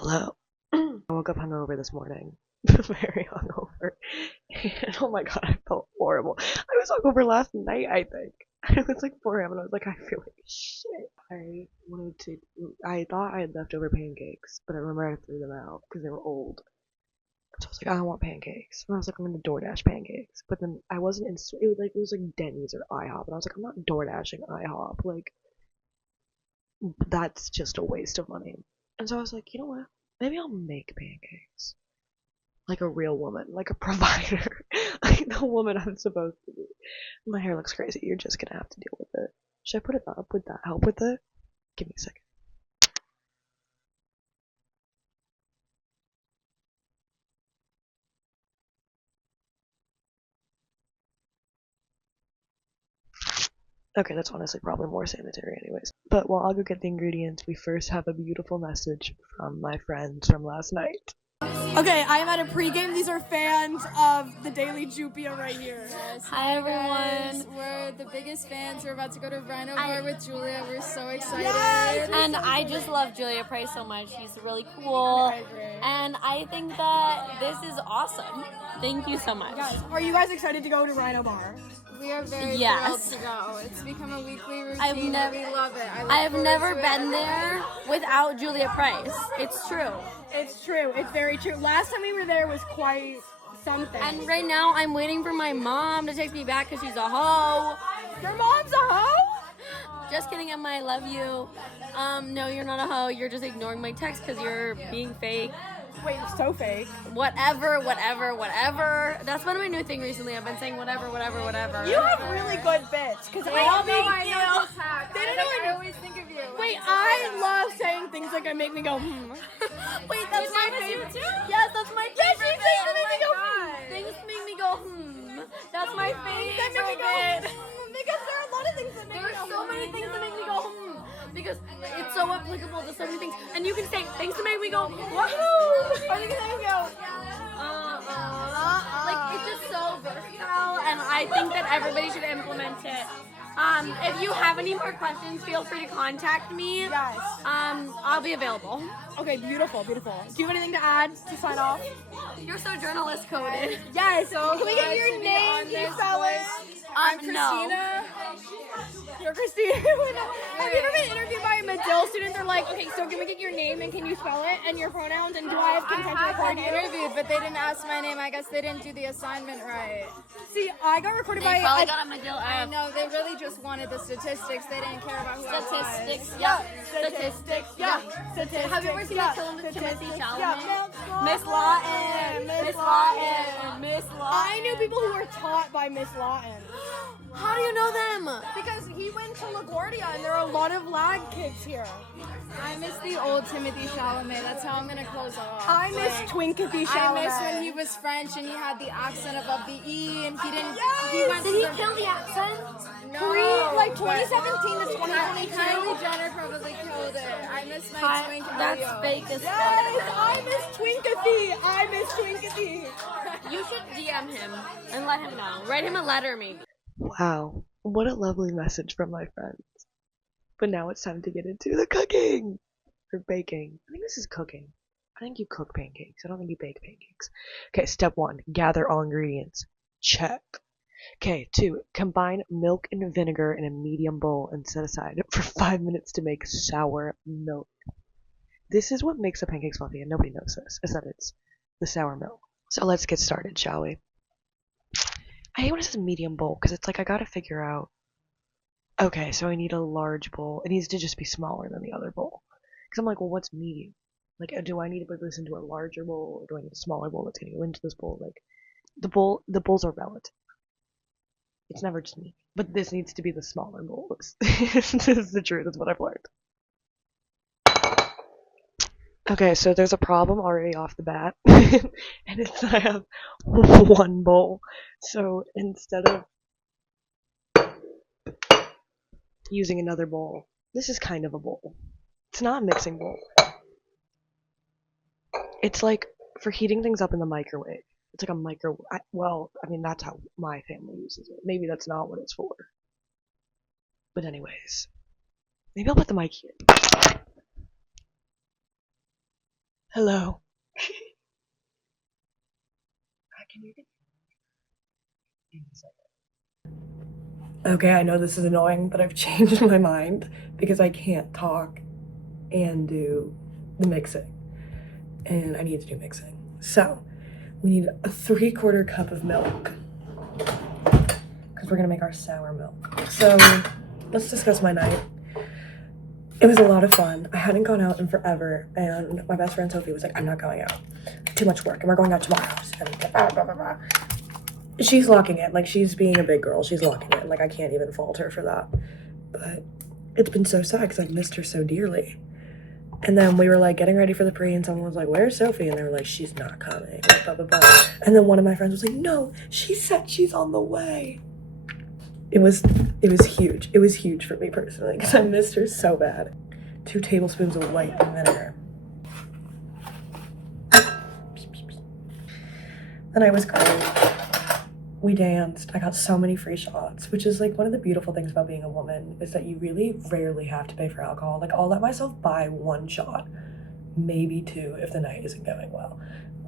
Hello. I woke up hungover this morning. Very hungover. And oh my god, I felt horrible. I was hungover last night, I think. It was like 4 a.m. and I was like, I feel like shit. I thought I had leftover pancakes, but I remember I threw them out because they were old. So I was like, I don't want pancakes. And I was like, I'm gonna DoorDash pancakes. But then I wasn't in, it was like Denny's or IHOP. And I was like, I'm not DoorDashing IHOP. Like, that's just a waste of money. And so I was like, you know what? Maybe I'll make pancakes. Like a real woman, like a provider. Like the woman I'm supposed to be. My hair looks crazy. You're just gonna have to deal with it. Should I put it up? Would that help with it? Give me a second. Okay, that's honestly probably more sanitary anyways. But while I'll go get the ingredients, we first have a beautiful message from my friends from last night. Okay, I am at a pregame. These are fans of the Daily Jupia right here. Yes, Hi everyone. guys. We're the biggest fans. We're about to go to Rhino Bar with Julia. We're so excited. Yes! And I just love Julia Price so much. She's really cool. And I think that this is awesome. Thank you so much. Guys, are you guys excited to go to Rhino Bar? We are very Yes. thrilled to go. It's become a weekly routine. I've never- we love it. I have never been there without Julia Price. It's true. It's true. It's very true. Last time we were there was quite something. And right now I'm waiting for my mom to text me back because she's a hoe. Your mom's a hoe? Just kidding, Emma, I love you. No, you're not a hoe. You're just ignoring my text because you're being fake. Wait, you're so fake. Whatever. That's been my new thing recently. I've been saying whatever. You have really good bits. Because I I make know this hack. They don't I know- always think of you. Wait, I love saying things like make me go, Wait, that's You my think favorite. it's you too? Yes, that's my Yes, favorite you think bit. they make me go, Things make me go That's my That make me favorite go, bit. Because there are a lot of things that make There me are go, so many things that make me go because it's so applicable to so many things. And you can say things to make me go woohoo. Or you can go, Like it's just so versatile, and I think that everybody should implement it. If you have any more questions, feel free to contact me. Yes. I'll be available. Okay, beautiful. Do you have anything to add to sign off? You're so journalist coded. Yes. Can we get glad your to be name? on Can you this spell it? I'm No. Christina. You're Christina. Have you ever been interviewed by a Medill student? They're like, okay, so can we get your name and can you spell it and your pronouns and do I have consent to I record got you? interviewed, but they didn't ask my name. I guess they didn't do the assignment right. See, I got recorded by They probably got a Medill I F. know, they really just wanted the statistics. They didn't care about who I was. Statistics. Yeah. Statistics. Yeah. Statistics. Have you ever seen Yeah. the film with Timothy Statistics. Chalamet? Yeah. Miss Lawton. Miss Lawton. Miss Lawton. I knew people who were taught by Miss Lawton. How do you know them? Because he went to LaGuardia and there are a lot of lag kids here. I miss the old Timothy Chalamet. That's how I'm gonna close off. I miss Like, Twinkathy I Chalamet. miss when he was French and he had the accent above the E and he didn't. Yes! He went Did to he the, kill the accent? no, Like but 2017 to 2022. Kylie Jenner probably killed it. I miss my twink That's Oreo. fake as Yes, fuck. I miss Twinkathy. I miss Twinkathy. You should DM him and let him know. Write him a letter, maybe. Wow, what a lovely message from my friends. But now it's time to get into the cooking! Or baking. I think this is cooking. I think you cook pancakes. I don't think you bake pancakes. Okay, step 1. Gather all ingredients. Check. Okay, 2. Combine milk and vinegar in a medium bowl and set aside for 5 minutes to make sour milk. This is what makes the pancakes fluffy, and nobody knows this, is that it's the sour milk. So let's get started, shall we? I hate when it says medium bowl, because it's like I gotta figure out. Okay, so I need a large bowl. It needs to just be smaller than the other bowl. Because I'm like, well, what's medium? Like, do I need to put this into a larger bowl, or do I need a smaller bowl that's gonna go into this bowl? Like, the bowls are relative. It's never just me. But this needs to be the smaller bowl. This is the truth, that's what I've learned. Okay, so there's a problem already off the bat. And it's that I have one bowl. So instead of using another bowl, this is kind of a bowl. It's not a mixing bowl. It's like for heating things up in the microwave. It's like a that's how my family uses it. Maybe that's not what it's for. But anyways, maybe I'll put the mic here. Hello. Okay, I know this is annoying, but I've changed my mind because I can't talk and do the mixing. And I need to do mixing. So, we need a 3/4 cup of milk because we're gonna make our sour milk. So, let's discuss my night. It was a lot of fun. I hadn't gone out in forever, and my best friend Sophie was like, I'm not going out. Too much work, and we're going out tomorrow. And blah, blah, blah, blah. She's locking it. Like, she's being a big girl. She's locking it. Like, I can't even fault her for that. But it's been so sad because I've missed her so dearly. And then we were, like, getting ready for the pre, and someone was like, where's Sophie? And they were like, she's not coming. Like, blah, blah, blah. And then one of my friends was like, no, she said she's on the way. It was huge. It was huge for me personally because I missed her so bad. 2 tablespoons of white vinegar. Then I was great. We danced. I got so many free shots, which is like one of the beautiful things about being a woman is that you really rarely have to pay for alcohol. Like I'll let myself buy 1 shot, maybe 2 if the night isn't going well.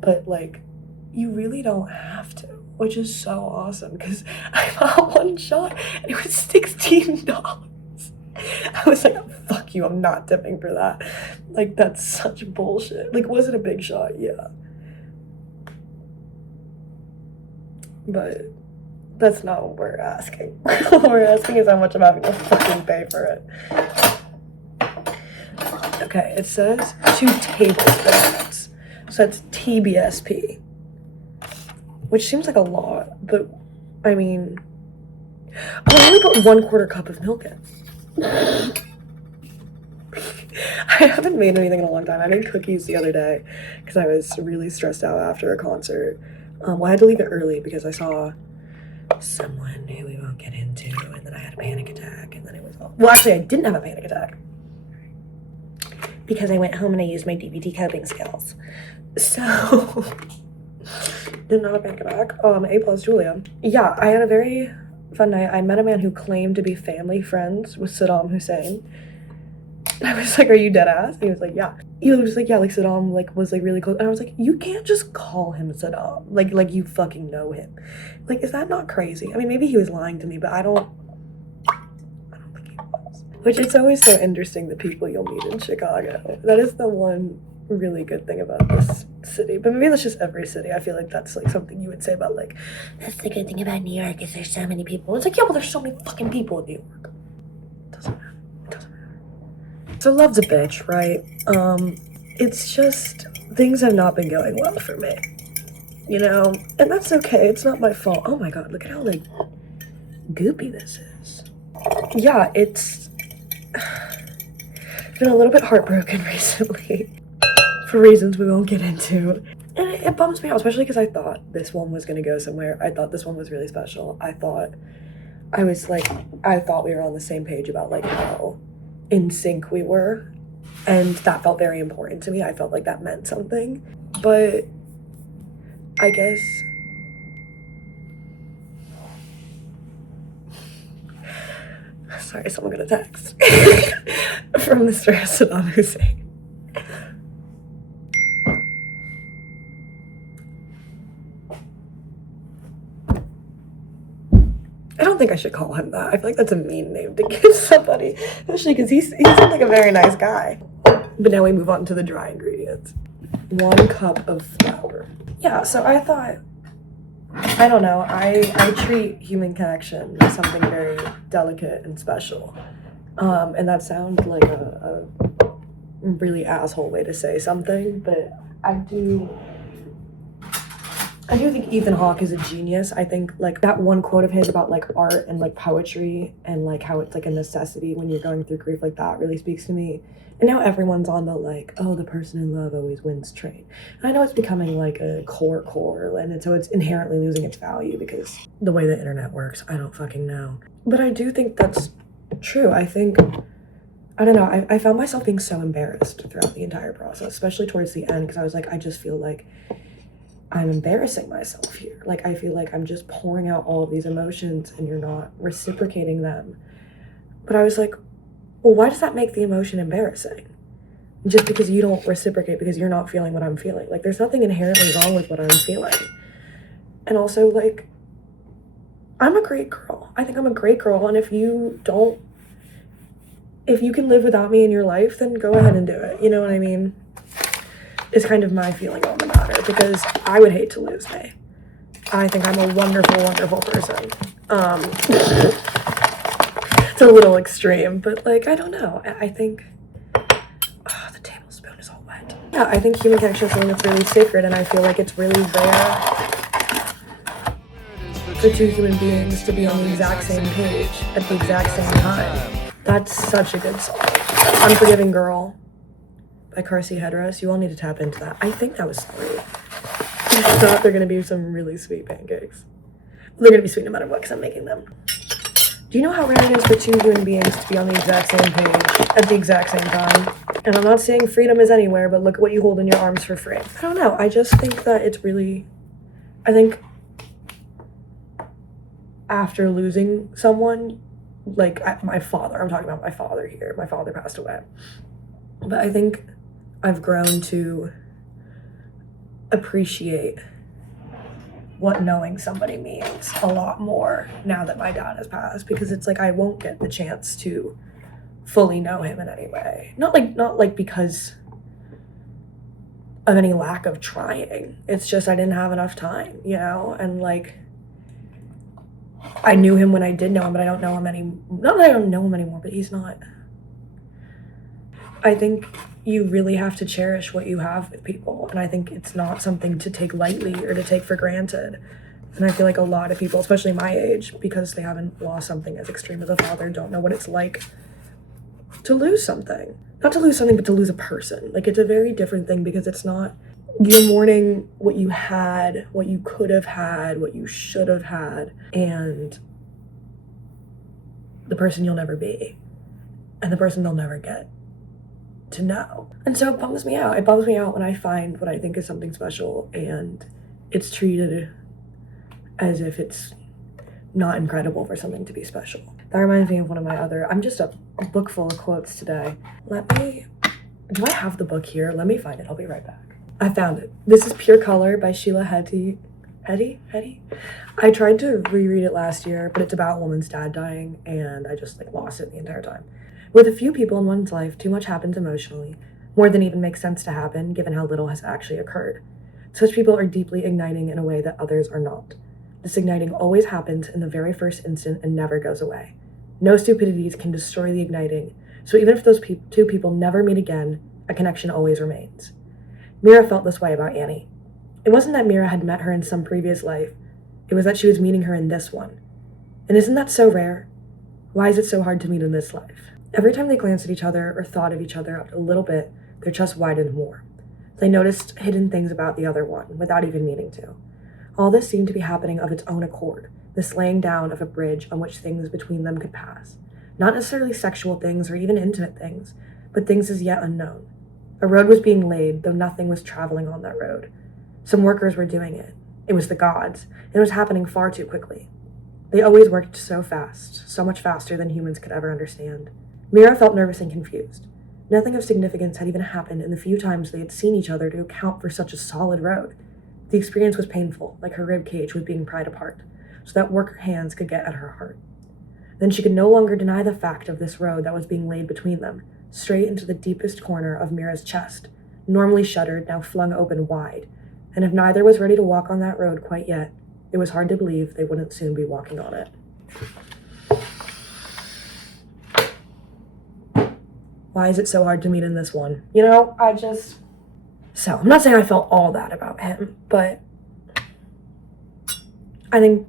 But like you really don't have to, which is so awesome because I bought 1 shot and it was $16. I was like, fuck you, I'm not tipping for that. Like that's such bullshit. Like was it a big shot? Yeah. But that's not what we're asking. What we're asking is how much I'm having to fucking pay for it. Okay, it says 2 tablespoons. So that's TBSP. Which seems like a lot, but I mean, I only put 1/4 cup of milk in. I haven't made anything in a long time. I made cookies the other day because I was really stressed out after a concert. Well, I had to leave it early because I saw someone who we won't get into, and then I had a panic attack, and then it was all... Well, actually, I didn't have a panic attack because I went home and I used my DBT coping skills. So, didn't have a panic attack. A+ Julia. Yeah, I had a very fun night. I met a man who claimed to be family friends with Saddam Hussein. I was like, are you dead ass? And he was like, yeah. He was like, yeah, like Saddam like was like really close. And I was like, you can't just call him Saddam. Like you fucking know him. Like, is that not crazy? I mean, maybe he was lying to me, but I don't think he was. Which it's always so interesting the people you'll meet in Chicago. That is the one really good thing about this city. But maybe that's just every city. I feel like that's like something you would say about like, that's the good thing about New York is there's so many people. It's like, yeah, well, there's so many fucking people in New York. Doesn't matter. So love's a bitch, right? It's just things have not been going well for me, you know, and that's okay. It's not my fault. Oh my god, look at how like goopy this is. Yeah, it's been a little bit heartbroken recently for reasons we won't get into, and it bums me out, especially because I thought this one was gonna go somewhere. I thought this one was really special. I thought we were on the same page about like how in sync we were, and that felt very important to me. I felt like that meant something, but I guess sorry, someone got a text from Mr. Saddam Hussein. I don't think I should call him that. I feel like that's a mean name to give somebody, especially because he seems like a very nice guy. But now we move on to the dry ingredients. 1 cup of flour. Yeah, so I thought, I don't know, I treat human connection as something very delicate and special. And that sounds like a really asshole way to say something, but I do think Ethan Hawke is a genius. I think like that one quote of his about like art and like poetry and like how it's like a necessity when you're going through grief, like that really speaks to me. And now everyone's on the like, oh, the person in love always wins train. And I know it's becoming like a core, and so it's inherently losing its value because the way the internet works, I don't fucking know. But I do think that's true. I think, I don't know, I found myself being so embarrassed throughout the entire process, especially towards the end, because I was like, I just feel like I'm embarrassing myself here. Like, I feel like I'm just pouring out all of these emotions and you're not reciprocating them. But I was like, well, why does that make the emotion embarrassing? just because you don't reciprocate because you're not feeling what I'm feeling. Like, there's nothing inherently wrong with what I'm feeling. And also, like, I'm a great girl. I think I'm a great girl, and if you can live without me in your life, then go ahead and do it. You know what I mean? Is kind of my feeling on the matter, because I would hate to lose me. I think I'm a wonderful, wonderful person. It's a little extreme, but, like, I don't know. I think... Oh, the tablespoon is all wet. Yeah, I think human connection is something that's really sacred, and I feel like it's really rare for two human beings to be on the exact same page at the exact same time. That's such a good song. Unforgiving Girl by Carsey Headrest. You all need to tap into that. I think that was 3. I thought they're going to be some really sweet pancakes. They're going to be sweet no matter what, because I'm making them. Do you know how rare it is for two human beings to be on the exact same page at the exact same time? And I'm not saying freedom is anywhere, but look at what you hold in your arms for free. I don't know. I just think that it's really... I think after losing someone, like my father, I'm talking about my father here. My father passed away. But I think I've grown to appreciate what knowing somebody means a lot more now that my dad has passed, because it's like I won't get the chance to fully know him in any way. Not like because of any lack of trying. It's just I didn't have enough time, you know? And like I knew him when I did know him, but I don't know him not that I don't know him anymore, but he's not. I think you really have to cherish what you have with people, and I think it's not something to take lightly or to take for granted. And I feel like a lot of people, especially my age, because they haven't lost something as extreme as a father, don't know what it's like to lose something. Not to lose something, but to lose a person. Like, it's a very different thing, because it's not, you're mourning what you had, what you could have had, what you should have had, and the person you'll never be, and the person they'll never get to know. And so it bums me out. It bums me out when I find what I think is something special and it's treated as if it's not incredible for something to be special. That reminds me of one of my other, I'm just a book full of quotes today. Do I have the book here? Let me find it. I'll be right back. I found it. This is Pure Color by Sheila Heti. I tried to reread it last year, but it's about a woman's dad dying, and I just lost it the entire time. With a few people in one's life, too much happens emotionally, more than even makes sense to happen, given how little has actually occurred. Such people are deeply igniting in a way that others are not. This igniting always happens in the very first instant and never goes away. No stupidities can destroy the igniting, so even if those two people never meet again, a connection always remains. Mira felt this way about Annie. It wasn't that Mira had met her in some previous life, it was that she was meeting her in this one. And isn't that so rare? Why is it so hard to meet in this life? Every time they glanced at each other or thought of each other a little bit, their chest widened more. They noticed hidden things about the other one, without even meaning to. All this seemed to be happening of its own accord, this laying down of a bridge on which things between them could pass. Not necessarily sexual things or even intimate things, but things as yet unknown. A road was being laid, though nothing was traveling on that road. Some workers were doing it. It was the gods, and it was happening far too quickly. They always worked so fast, so much faster than humans could ever understand. Mira felt nervous and confused. Nothing of significance had even happened in the few times they had seen each other to account for such a solid road. The experience was painful, like her rib cage was being pried apart, so that worker hands could get at her heart. Then she could no longer deny the fact of this road that was being laid between them, straight into the deepest corner of Mira's chest, normally shuttered, now flung open wide. And if neither was ready to walk on that road quite yet, it was hard to believe they wouldn't soon be walking on it. Why is it so hard to meet in this one? You know, So, I'm not saying I felt all that about him, but I think,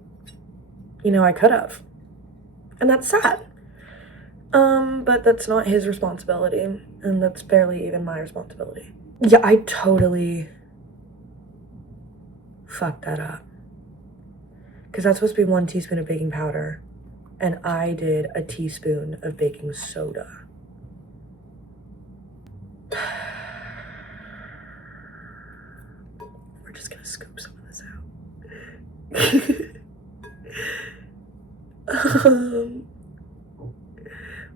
I could have. And that's sad. But that's not his responsibility, and that's barely even my responsibility. Yeah, I totally fucked that up. Because that's supposed to be 1 teaspoon of baking powder, and I did a teaspoon of baking soda. We're just gonna scoop some of this out.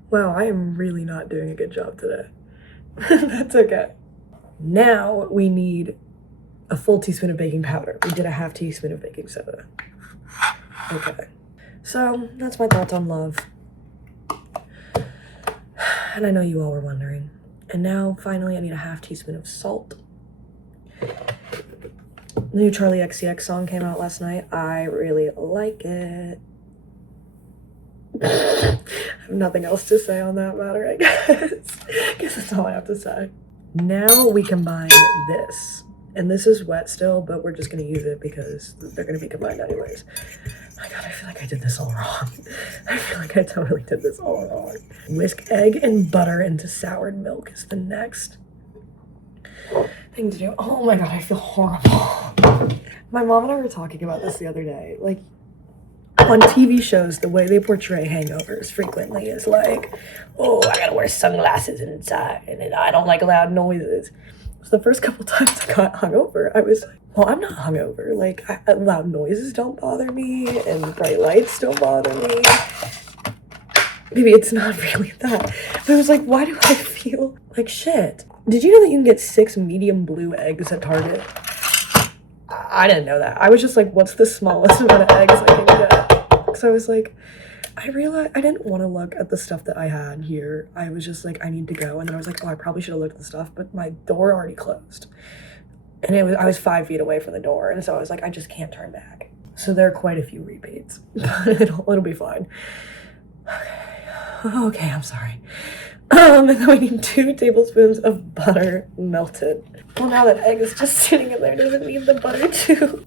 Wow, I am really not doing a good job today. That's okay. Now we need a full teaspoon of baking powder. We did a half teaspoon of baking soda. Okay. So that's my thoughts on love. And I know you all were wondering. And now finally I need a half teaspoon of salt. The new Charlie XCX song came out last night. I really like it. I have nothing else to say on that matter, I guess. I guess that's all I have to say. Now we combine this. And this is wet still, but we're just going to use it because they're going to be combined anyways. My God, I feel like I did this all wrong. I feel like I totally did this all wrong. Whisk egg and butter into soured milk is the next thing to do. Oh my God, I feel horrible. My mom and I were talking about this the other day. Like, on TV shows, the way they portray hangovers frequently is like, oh, I gotta wear sunglasses inside, and I don't like loud noises. So the first couple times I got hungover, I was like, well, I'm not hungover. Like, loud noises don't bother me, and bright lights don't bother me. Maybe it's not really that. But I was like, why do I feel like shit? Did you know that you can get 6 medium blue eggs at Target? I didn't know that. I was just like, what's the smallest amount of eggs I can get? So I was like, I realized I didn't want to look at the stuff that I had here. I was just like, I need to go. And then I was like, oh, I probably should have looked at the stuff, but my door already closed. And I was 5 feet away from the door. And so I was like, I just can't turn back. So there are quite a few repeats, but it'll be fine. Okay, I'm sorry. And then we need 2 tablespoons of butter melted. Well, now that egg is just sitting in there, does it need the butter too?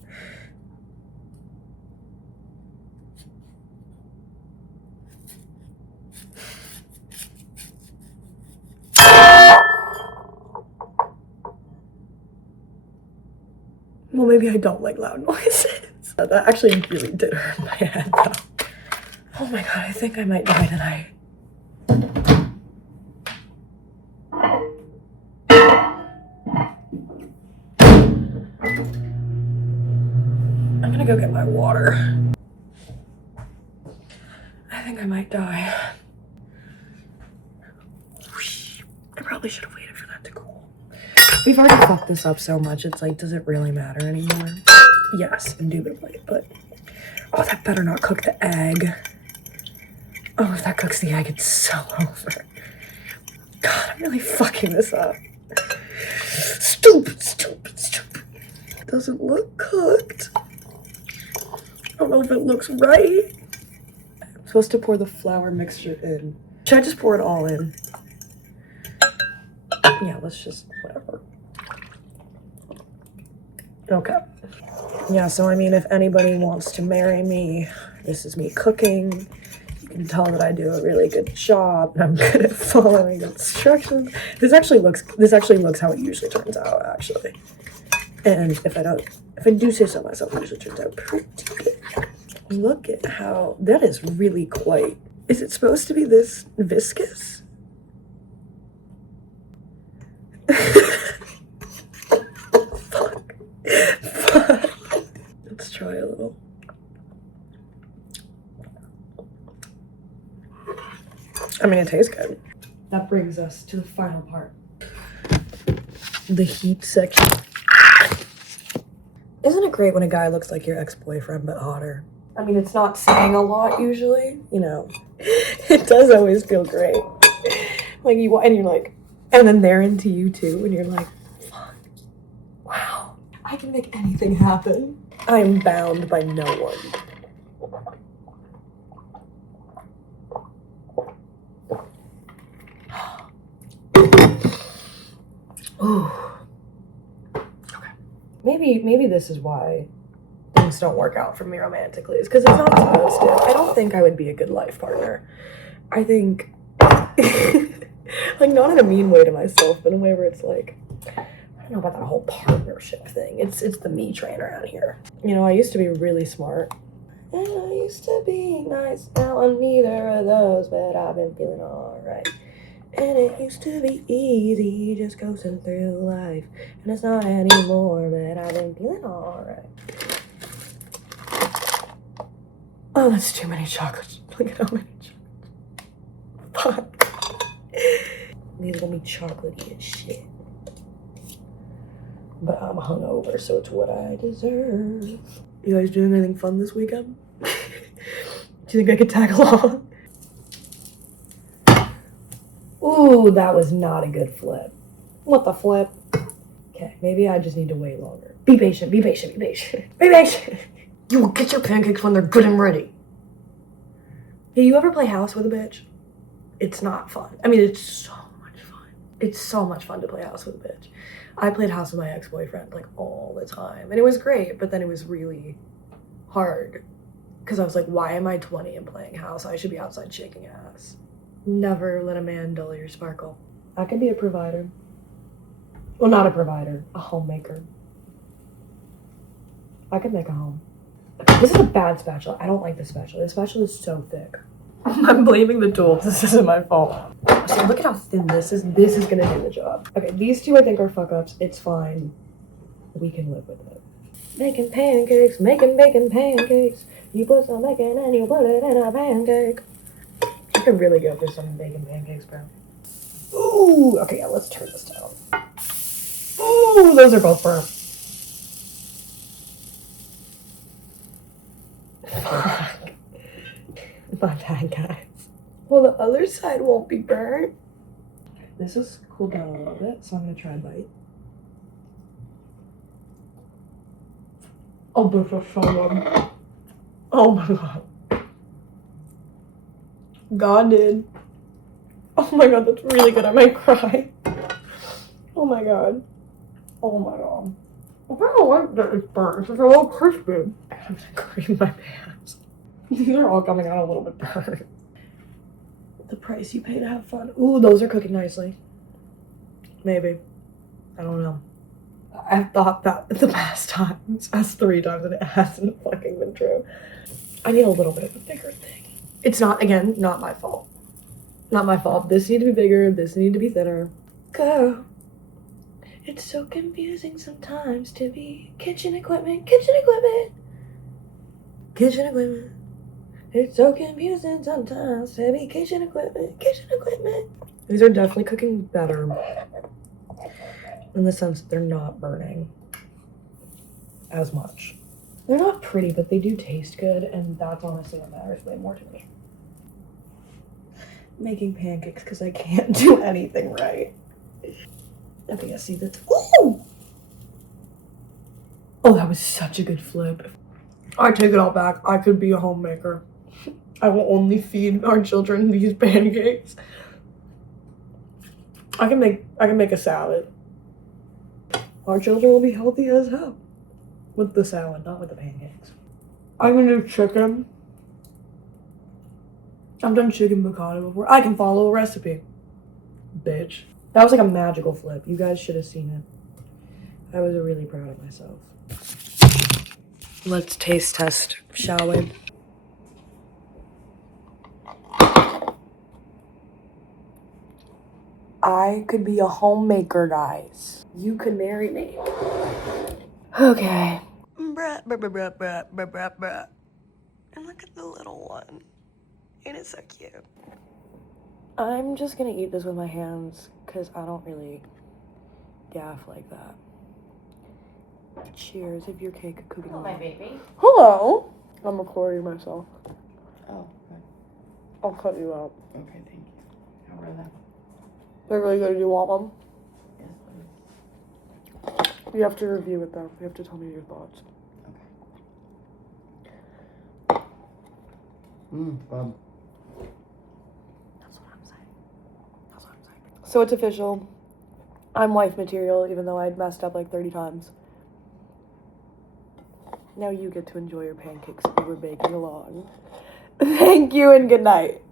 Well, maybe I don't like loud noises. That actually really did hurt my head, though. Oh my God, I think I might die tonight. I'm gonna go get my water. I think I might die. I probably should have waited for that to cool. We've already fucked this up so much, it's like, does it really matter anymore? Yes, indubitably, but... Oh, that better not cook the egg. Oh, if that cooks the egg, it's so over. God, I'm really fucking this up. Stupid, stupid, stupid. It doesn't look cooked. I don't know if it looks right. I'm supposed to pour the flour mixture in. Should I just pour it all in? Yeah, let's just, whatever. Okay. Yeah, so I mean, if anybody wants to marry me, this is me cooking. You can tell that I do a really good job and I'm good at following instructions. This actually looks how it usually turns out, actually. And if I do say so myself, it usually turns out pretty good. Look at how, that is really quite, is it supposed to be this viscous? Fuck. Let's try a little. I mean, it tastes good. That brings us to the final part. The heat section. Isn't it great when a guy looks like your ex-boyfriend but hotter? I mean, it's not saying a lot usually, you know. It does always feel great. Like and you're like, and then they're into you too, and you're like, fuck, wow, I can make anything happen. I am bound by no one. Ooh. Okay. Maybe this is why things don't work out for me romantically. It's because it's not supposed to. I don't think I would be a good life partner. I think, like, not in a mean way to myself, but in a way where it's like, I don't know about that whole partnership thing. It's the me train around here. You know, I used to be really smart. And I used to be nice. Now I'm neither of those, but I've been feeling alright. And it used to be easy, just coasting through life. And it's not anymore, but I've been feeling alright. Oh, that's too many chocolates. Look at how many chocolates. Fuck. These are gonna be chocolatey as shit. But I'm hungover, so it's what I deserve. You guys doing anything fun this weekend? Do you think I could tag along? Ooh, that was not a good flip. What the flip? Okay, maybe I just need to wait longer. Be patient, be patient, be patient. Be patient! You will get your pancakes when they're good and ready. Hey, you ever play house with a bitch? It's not fun. I mean, it's so much fun. It's so much fun to play house with a bitch. I played house with my ex-boyfriend like all the time, and it was great, but then it was really hard because I was like, why am I 20 and playing house? I should be outside shaking ass. Never let a man dull your sparkle. I could be a provider. Well, not a provider, a homemaker. I could make a home. This is a bad spatula. I don't like this spatula. This spatula is so thick. I'm blaming the tools. This isn't my fault. So look at how thin this is. This is gonna do the job. Okay, these two I think are fuck ups. It's fine. We can live with it. Making pancakes, making bacon pancakes. You put some bacon and you put it in a pancake. You can really go for some bacon pancakes, bro. Ooh, okay, yeah, let's turn this down. Ooh, those are both burnt. Fuck. My bad, guys. Well, the other side won't be burnt. This has cooled down a little bit, so I'm gonna try a bite. Oh, this is so good. Oh my god. God did. Oh my god, that's really good. I might cry. Oh my god. Oh my god. I don't like that it's burnt. It's a little crispy. I'm gonna cream my pants. They're all coming out a little bit burnt. The price you pay to have fun. Ooh, those are cooking nicely. Maybe. I don't know. I've thought that the past times, as 3 times, and it hasn't fucking been true. I need a little bit of a bigger thing. It's not, again, not my fault. Not my fault. This needs to be bigger. This needs to be thinner. Go. It's so confusing sometimes to be kitchen equipment. Kitchen equipment. Kitchen equipment. It's so confusing sometimes to be kitchen equipment. Kitchen equipment. These are definitely cooking better. In the sense that they're not burning as much. They're not pretty, but they do taste good, and that's honestly what matters way more to me. Making pancakes because I can't do anything right. Okay, I see that. Ooh! Oh, that was such a good flip. I take it all back. I could be a homemaker. I will only feed our children these pancakes. I can make a salad. Our children will be healthy as hell. With the salad, not with the pancakes. I'm gonna do chicken. I've done chicken piccata before. I can follow a recipe. Bitch. That was like a magical flip. You guys should have seen it. I was really proud of myself. Let's taste test, shall we? I could be a homemaker, guys. You could marry me. Okay. Bruh, bruh, bruh, bruh, bruh, bruh, bruh, bruh. And look at the little one. Ain't it so cute? I'm just gonna eat this with my hands because I don't really gaff like that. Cheers if your cake cooking. Hello, my baby. Hello. I'm recording myself. Oh, okay. I'll cut you out. Okay, thank you. How are they? They're really good. Do you want them? Yes, please. You have to review it though. You have to tell me your thoughts. Okay. Bob. That's what I'm saying. That's what I'm saying. So it's official. I'm wife material, even though I'd messed up like 30 times. Now you get to enjoy your pancakes as we're baking along. Thank you and good night.